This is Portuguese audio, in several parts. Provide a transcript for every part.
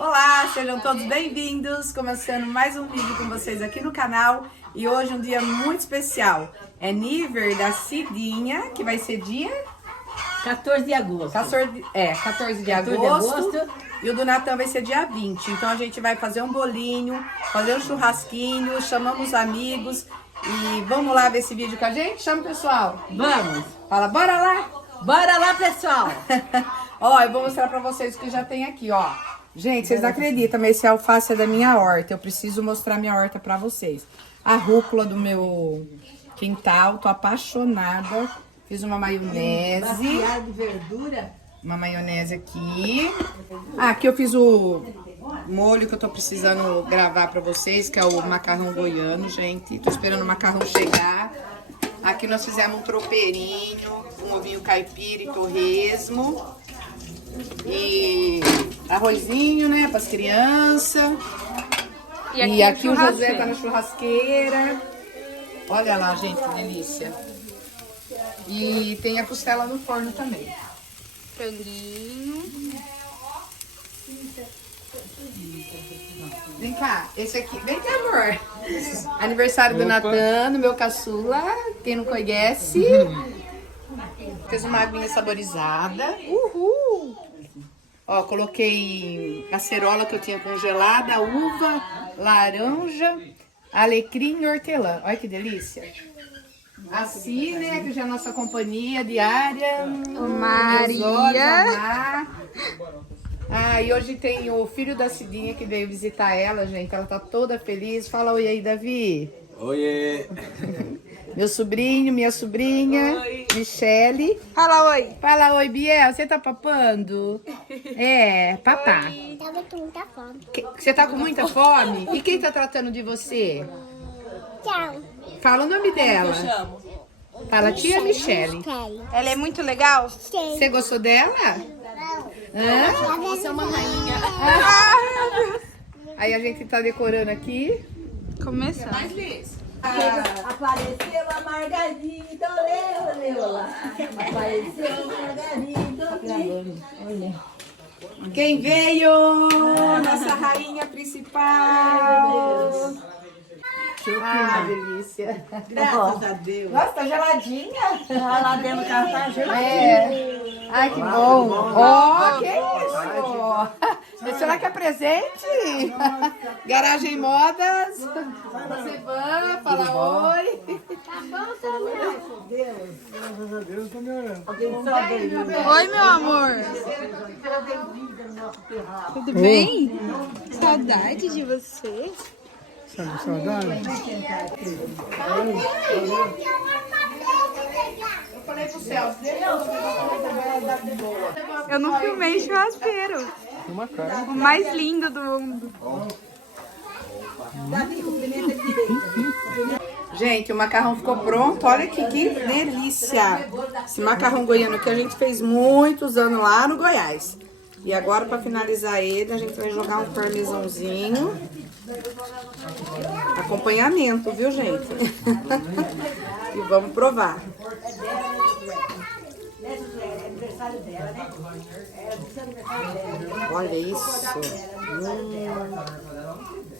Olá, sejam todos bem-vindos, começando mais um vídeo com vocês aqui no canal. E hoje um dia muito especial, é nível da Cidinha, que vai ser dia 14 de agosto. 14 de agosto. E o do Natan vai ser dia 20. Então a gente vai fazer um bolinho, fazer um churrasquinho, chamamos os amigos e vamos lá ver esse vídeo com a gente? Chama o pessoal. Vamos. Fala, bora lá. Bora lá, pessoal. Ó, eu vou mostrar pra vocês o que já tem aqui, ó. Gente, vocês não acreditam, mas esse alface é da minha horta. Eu preciso mostrar minha horta pra vocês. A rúcula do meu quintal, tô apaixonada. Fiz uma maionese. Baciado de verdura. Uma maionese aqui. Ah, aqui eu fiz o molho que eu tô precisando gravar pra vocês, que é o macarrão goiano, gente. Tô esperando o macarrão chegar. Aqui nós fizemos um tropeirinho, um ovinho caipira e torresmo. E arrozinho, né, para as crianças. E aqui o José tá na churrasqueira. Olha lá, gente, que delícia. E tem a costela no forno também. Franguinho. Vem cá, esse aqui. Vem cá, amor. Aniversário do Natan, meu caçula. Quem não conhece. Fez uma aguinha saborizada. Uhul! Ó, coloquei acerola que eu tinha congelada, uva, laranja, alecrim e hortelã. Olha que delícia. Assim, né, que já é a nossa companhia diária. Maria. Ah, e hoje tem o filho da Cidinha que veio visitar ela, gente. Ela tá toda feliz. Fala oi aí, Davi. Oiê! Meu sobrinho, minha sobrinha, oi. Michele. Fala oi. Fala oi, Biel. Você tá papando? É, papá. Tava com muita fome. Você tá com muita fome? E quem tá tratando de você? Tchau. Fala o nome dela. Fala tia Michele. Ela é muito legal? Você gostou dela? Hã? Você é uma rainha. Aí a gente tá decorando aqui. Começando. Apareceu a Margarida, olê lá. Apareceu a Margarida, olê. Quem veio? Nossa rainha principal. Ah, delícia. Graças a Deus. Nossa, tá geladinha. Lá dentro do carro tá gelado. É. Ai, que bom. Ó, que isso? Será que é presente? Garagem Modas. Você vai, fala oi. Tá bom, Samuel? Oi, meu amor. Tudo bem? Saudade de você. Eu falei pro Celso, Eu não filmei churrasqueiro. O mais lindo do mundo. gente, o macarrão ficou pronto. Olha que delícia. Esse macarrão goiano que a gente fez muitos anos lá no Goiás. E agora, para finalizar ele, a gente vai jogar um parmesãozinho. Acompanhamento, viu, gente? E vamos provar. Olha isso.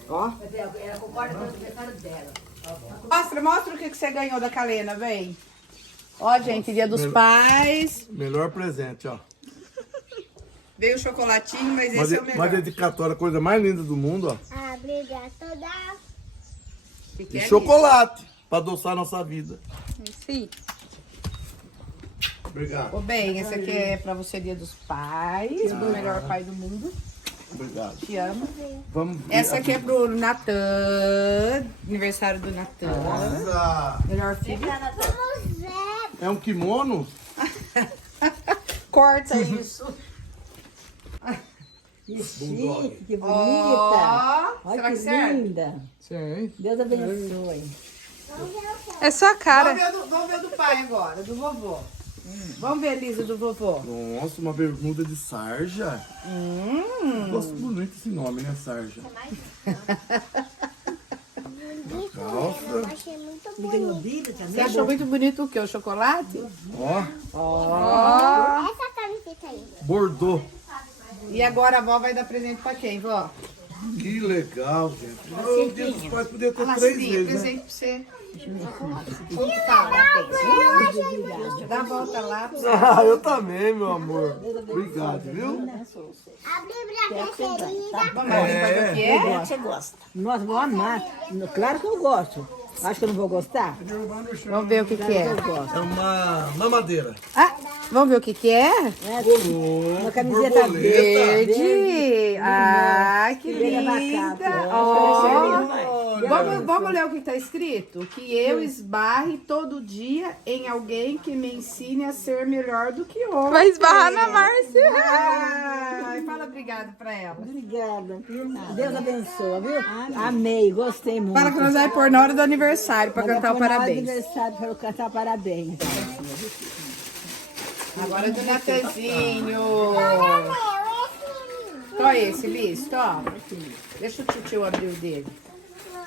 Ó. Mostra o que você ganhou da Kalena, vem. Ó, gente, Dia dos Pais. Melhor presente, ó. Veio o chocolatinho, mas esse é o melhor. Uma dedicatória, a coisa mais linda do mundo, ó. Obrigada toda. Que E é chocolate, pra adoçar a nossa vida. Sim. Obrigado. Ô, bem, esse aqui é pra você, Dia dos Pais, do melhor pai do mundo. Obrigado. Te amo. Vamos Essa aqui é pro Natan, aniversário do Natan. Nossa, Melhor filho. Vamos ver. é um kimono? Corta isso. Que chique, que bonita. Ó, Olha será que que serve? linda. Sim. Deus abençoe. É sua cara. Vamos ver o do pai agora, do vovô. Vamos ver a Elisa do vovô. Nossa, uma bermuda de sarja. Gosto bonito esse nome, né, sarja? Calça. Achei muito Ele ganhou bonito. vida também. Você achou muito bonito o quê? O chocolate? Ó, Essa camiseta aí. bordô. E agora a avó vai dar presente pra quem, vó? Que legal, gente. O Dia dos Pais podia ter Olha lá, 3 Cidinha, vezes, né? presente pra você. Como que fala? Dá a volta lá. Pra você. Ah, eu também, meu amor. Obrigado, viu? Abre pra terceirinha. Vamos lá, sabe o que é? Você gosta. Nossa, vou amar. Claro que eu gosto. Acho que eu não vou gostar? Vamos ver o que que é. Eu gosto. É uma mamadeira. Ah, vamos ver o que que é? Uma camiseta Borboleta. Verde. Ai, que Beira da linda. capa. Ó, vamos ler o que está escrito? Que eu esbarre todo dia em alguém que me ensine a ser melhor do que ontem. Vai esbarrar na Márcia. Ai, fala obrigado pra ela. Obrigada. Deus abençoe, viu? Amei, gostei muito. Fala que nós vamos pôr na hora do aniversário pra cantar o Foi na hora do parabéns. aniversário para eu cantar parabéns. Agora é do Natanzinho. Ó esse, Liz, toma. Deixa o tio abrir o dele.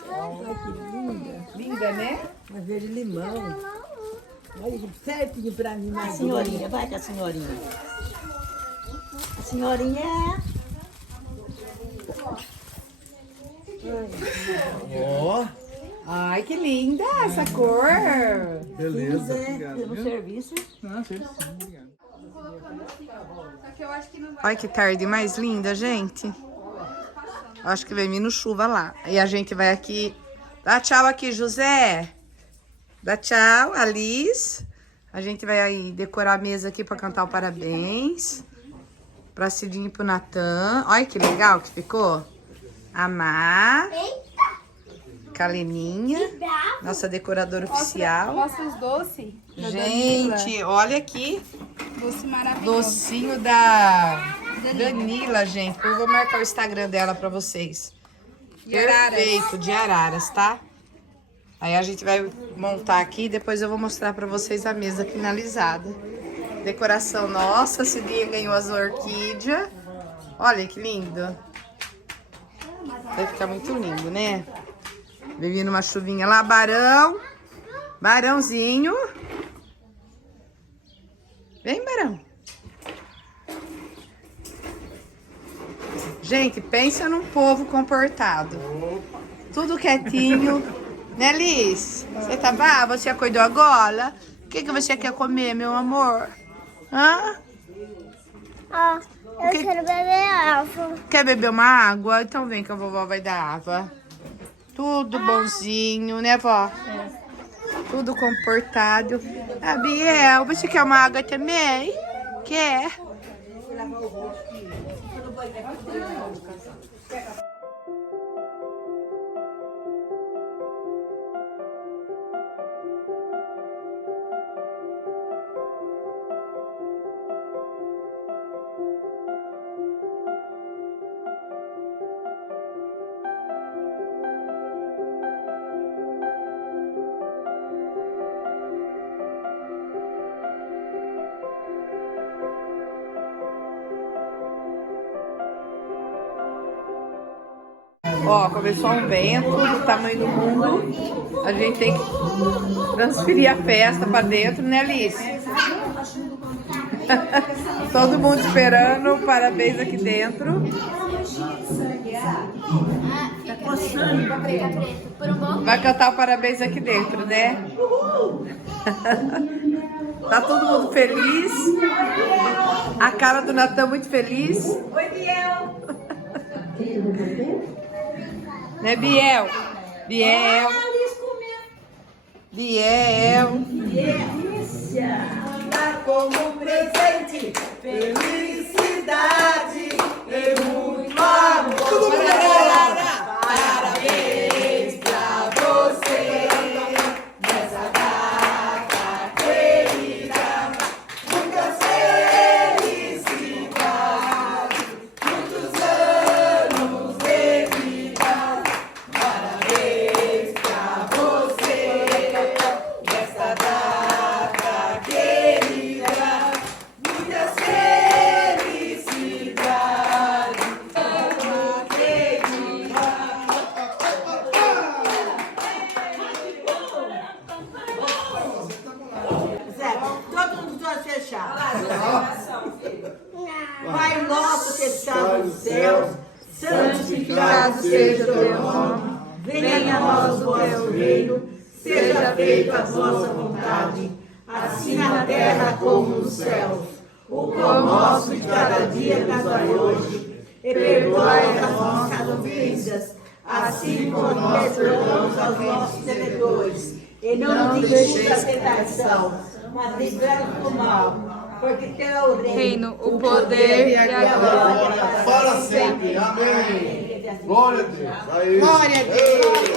Olha que linda. Linda, né? Uma verde limão. Olha que certinho pra mim. A senhorinha, vai com a senhorinha. A senhorinha Ó, Ai, que linda essa cor. beleza. no serviço. Olha que tarde mais linda, gente. Acho que vai vir no chuva lá. E a gente vai aqui. Dá tchau aqui, José. Dá tchau, Alice. A gente vai aí decorar a mesa aqui pra cantar o parabéns. Pra Cidinha e pro Natan. Olha que legal que ficou. A Má. Kaleninha. Nossa decoradora oficial. Mostra os doces. Gente, olha aqui. Doce maravilhoso. Docinho da Danila, gente. Eu vou marcar o Instagram dela pra vocês. Perfeito, de araras, tá? Aí a gente vai montar aqui e depois eu vou mostrar pra vocês a mesa finalizada. Decoração nossa, a Cidinha ganhou as orquídeas. Olha que lindo. Vai ficar muito lindo, né? Vai vir uma chuvinha lá, Barão. Barãozinho. Vem, Barão. Gente, pensa num povo comportado. Tudo quietinho. Né, Liz? Você tá brava? Você acordou agora? O que você quer comer, meu amor? Hã? Ó, eu que- quero beber água. Quer beber uma água? Então vem que a vovó vai dar água. Tudo bonzinho, né, vó? Tudo comportado. Ah, Biel, você quer uma água também? Quer? Ó, começou um vento do tamanho do mundo. A gente tem que transferir a festa pra dentro, né, Alice? Todo mundo esperando o parabéns aqui dentro. Vai cantar o parabéns aqui dentro, né? Tá todo mundo feliz. A cara do Natan muito feliz. Oi, Biel. Né, Biel? Biel. Biel. Como presente, felicidade e muito amor. Parabéns pra você nessa data querida. Muitas felicidades, muitos anos de vida. Parabéns pra você nessa data querida. Muitas felicidades. santificado seja o teu nome. Venha a nós o teu reino. Seja feita a vossa vontade, assim na terra como nos céus. O pão nosso de cada dia nos dai hoje, e perdoai as nossas ofensas, assim como nós perdoamos aos nossos devedores. E não nos deixes a tentação, mas livrai-nos do mal, porque teu é o reino, o poder e a glória. Para sempre. Amém. Glória a Deus. Aí. Glória a Deus.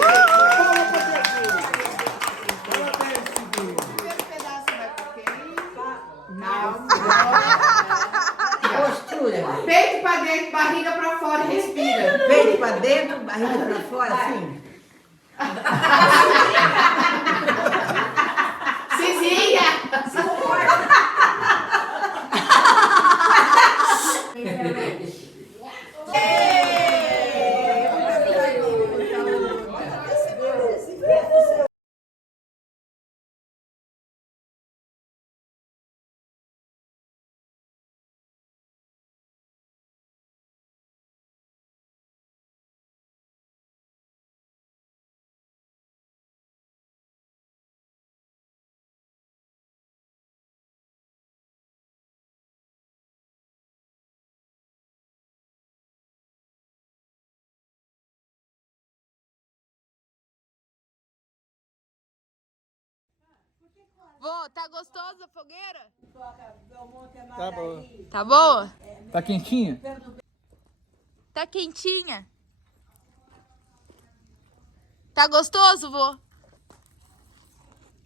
Postura. Peito pra dentro, barriga pra fora e respira. Peito pra dentro, barriga pra fora, assim. Cizinha! Vô, tá gostosa a fogueira? Tá boa. Tá boa? Tá quentinha? Tá quentinha? Tá gostoso, vô?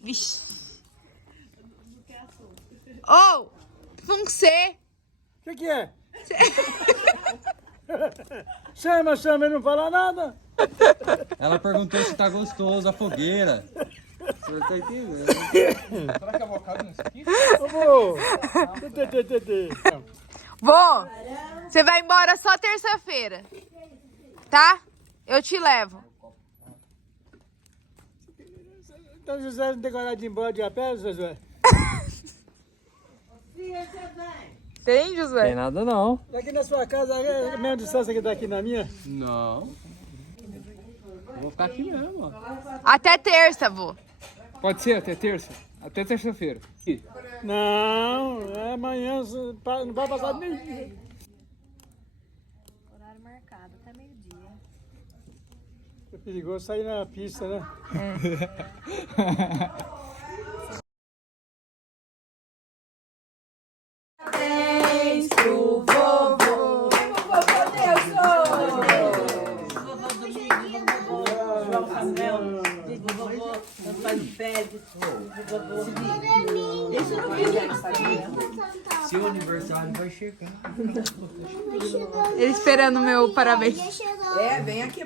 Vixe. Ô, com você. O que é? Chama, e não fala nada. Ela perguntou se tá gostoso a fogueira. O senhor tá entendendo? Será que é avocado nesse aqui? Ô, Vô, você vai embora só terça-feira, tá? Eu te levo. Então José não tem coragem de ir embora de a pé, José? Tem, José? Tem nada não. Daqui na sua casa é a mesma distância que daqui na minha? Não. Eu vou ficar aqui mesmo, ó. Até terça, vô. Pode ser até terça? Até terça-feira. Não, é amanhã, não vai passar nem dia. Horário marcado, até meio-dia. É perigoso sair na pista, né? Parabéns pro vovô. João Samuel, diz do vovô, Antônio Pérez, do vovô. Isso não é Seu aniversário vai chegar. Ele esperando o meu parabéns. Já chegou. É, vem aqui.